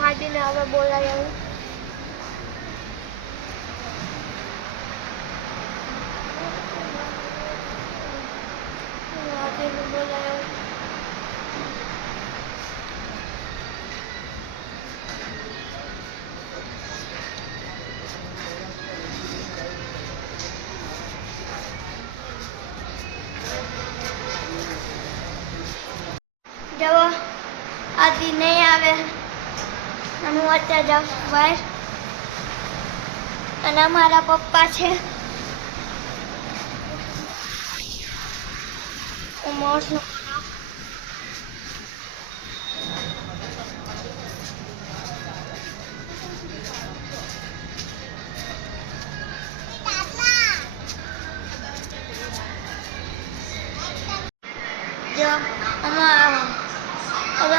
હાજીને હવે બોલાવી આવું. હાજીને બોલાવી આવું. જવો આદિ નહીં આવે અને હું અત્યારે જાઉં બહાર અને અમારા પપ્પા છે ઉમરનું જો અમારા હવે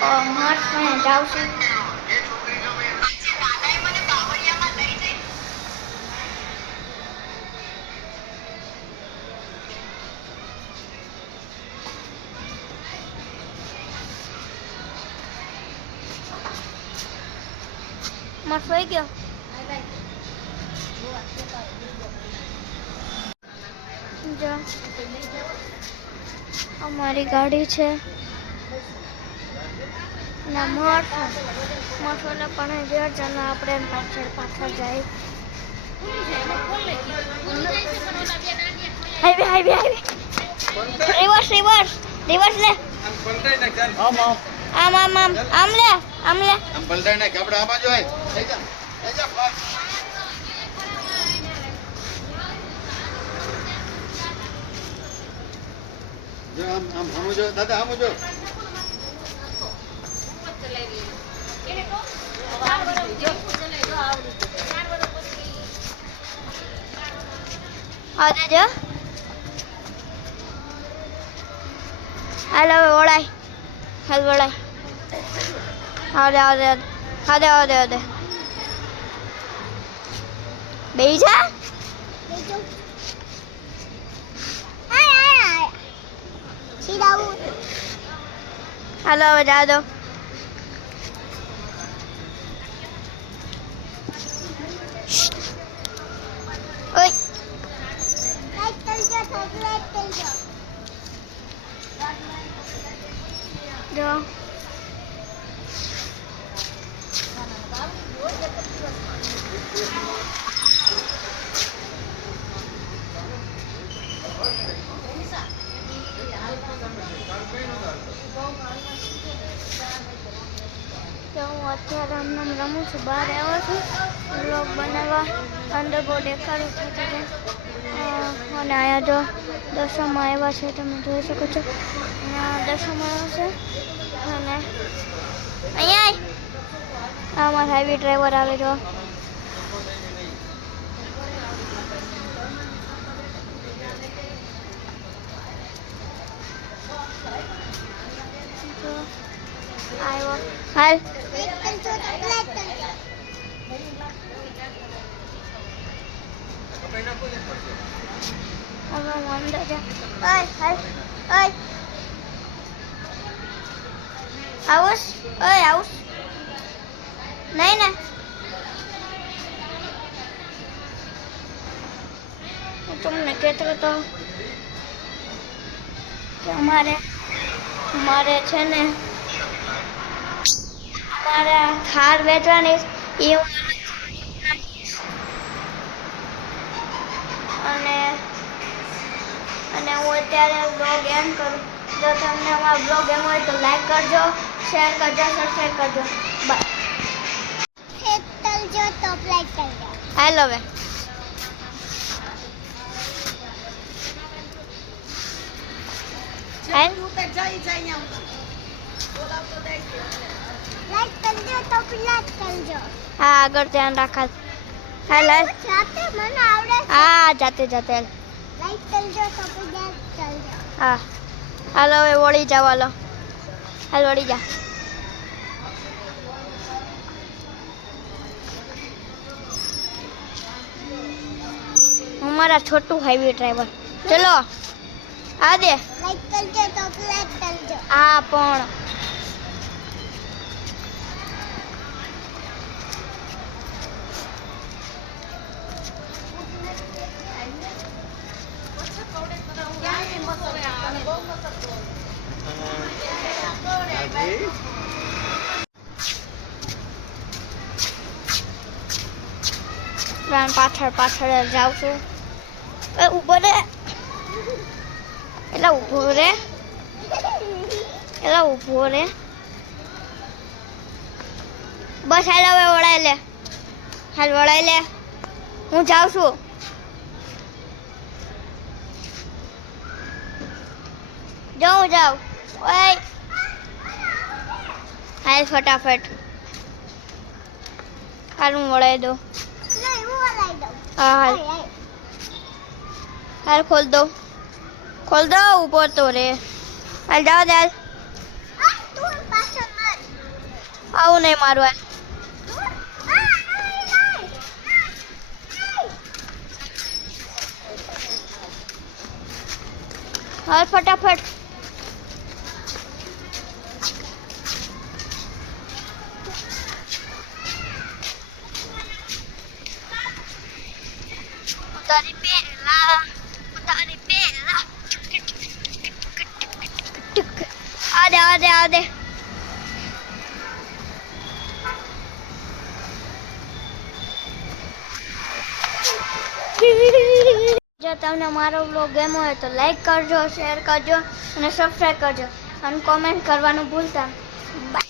હું માર્ચ માં જાઉં છું. માર સોઈ ગયો. જો અમારી ગાડી છે ના મોટોને પણ જો ચાલો આપણે પાછળ જાય. હાઈવે રિવર્સ લે. આમ લે પલટાઈ નાખ આપણે આમાં જો થઈ જા આમ સમજો દાદા સમજો. આવજો હાલ હવે વળાય આવડે બેહી જા. હાલો હવે જા દો. ઓય જો હું અત્યારે રમું છું. બહાર આવ્યો છું બ્લોગ બનાવવા. અંદર બહુ દેખાડું છું અને અહીંયા જો દસમાં આવ્યા છે તમે જોઈ શકો છો. અહીંયા દસમાં આવ્યો છે અને અહીંયા અમારા હાઈવે ડ્રાઈવર આવે જો. આવ્યો હાલ હવે હું અંદર જા. આવુસ નહીં ને હું તમને કહેતો હતો કે અમારે છે ને અમારે થાર વેચવાની એ અને હું અત્યારે બ્લોગ એન્ડ કરું. જો તમને અમારો બ્લોગ એમ હોય તો લાઈક કરજો, શેર કરજો, સબસ્ક્રાઈબ કરજો. બાય. હાલો હવે હા આગળ ધ્યાન રાખા. હાલ હા જાતે હા હાલો હવે વળી જાવ. હાલ વળી જા. અમારા છોટું હાઈવે ડ્રાઈવર. ચલો આ દે. લાઈક કરજો તો લાઈક કરજો. આ પણ પાછળ પાછળ જાઉં છું. ઊભો રે એટલે ઊભો રે બસ હાલ હવે વળાઈ લે. હાલ વળાઈ લે. હું જાઉં છું. જાઉં ઓય હાલ ફટાફટ. હાલ હું વળાઈ દઉં. નહીં હું લઈ દઉં. હા હાલ હાલ ખોલ દો ઊભો તો રે. હાલ જાઓ દે હાલ. તું પાછળ માર. આવું નહીં મારું હાલ. હાલ ફટાફટ. તારી પેલા આ દે. જો તમને મારો વ્લોગ ગમ્યો હોય તો લાઈક કરજો, શેર કરજો અને સબસ્ક્રાઈબ કરજો અને કોમેન્ટ કરવાનું ભૂલતા નહીં. બાય.